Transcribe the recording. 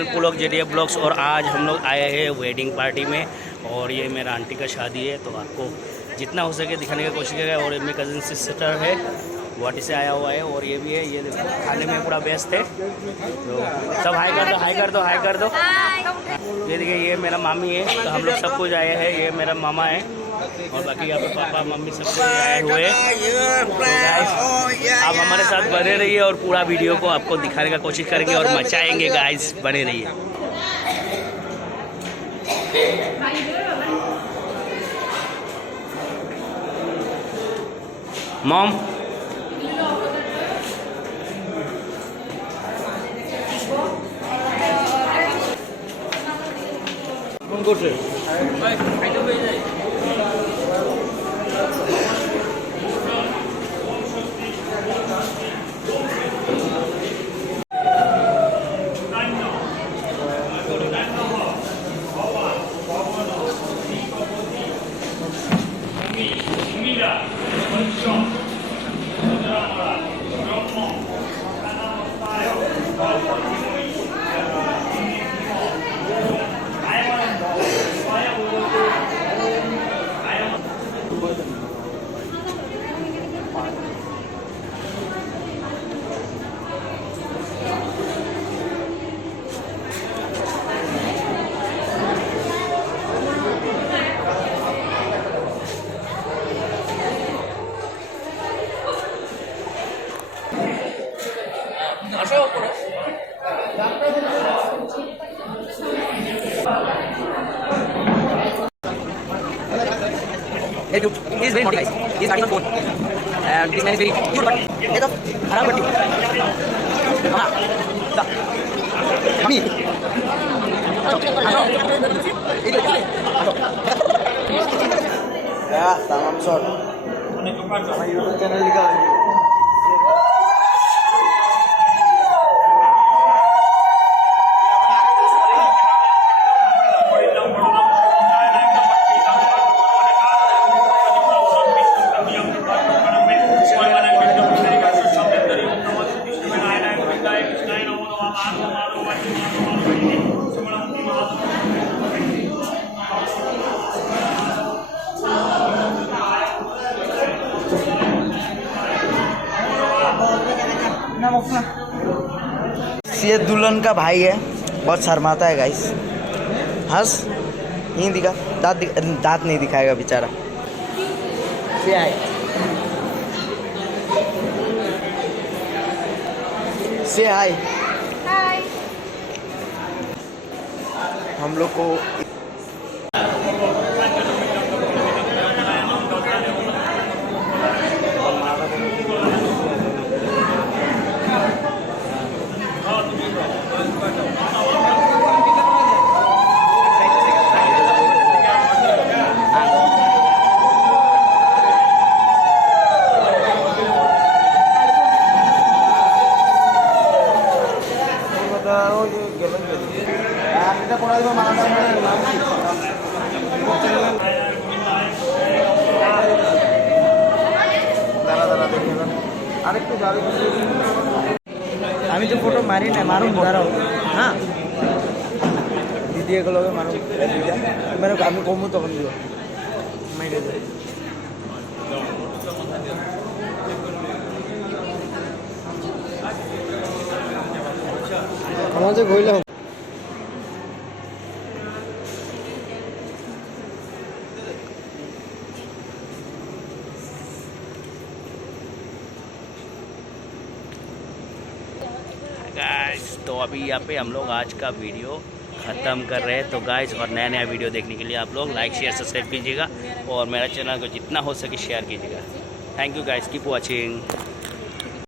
Channel पुलक JDA blogs. और आज हम लोग आए हैं वेडिंग पार्टी में और ये मेरा आंटी का शादी है, तो आपको जितना हो सके दिखाने की कोशिश करेगा। और ये मेरी कज़न सिस्टर है, गुवाहाटी से आया हुआ है और ये भी है। ये देखो खाने में पूरा व्यस्त है, तो सब हाई कर दो, हाई कर दो, हाई कर दो। ये देखिए ये मेरा मामी है, तो हम लोग सब कुछ आए हैं। ये मेरा मामा है और बाकी यहाँ पे पापा मम्मी सब कुछ आए हुए हैं। आप हमारे साथ बने रहिए और पूरा वीडियो को आपको दिखाने का कोशिश करेंगे और मचाएंगे गाइस, बने रहिए। Mom Very cute. He is very naughty, guys. He is starting on phone. And this man is very cute, but get off. Haram but cute. Mama. Da. Mami. Ya, tamam shot. Sama YouTube channel liga. ये दुल्हन का भाई है, बहुत शर्माता है guys. हंस नहीं दिखा, दांत नहीं दिखाएगा बेचारा। से हाय, से हाय। हम लोग को আমি তো ফটো মারি না, মারুন দাঁড়াও। হ্যাঁ দিদি এগুলোকে মারুন, মানে আমি কমু তখন দিব মাইরে দেয়। আমার যে গইলে गाइस, तो अभी यहाँ पे हम लोग आज का वीडियो ख़त्म कर रहे हैं। तो गाइस, और नया नया वीडियो देखने के लिए आप लोग लाइक शेयर सब्सक्राइब कीजिएगा और मेरा चैनल को जितना हो सके शेयर कीजिएगा। Thank you guys, keep watching.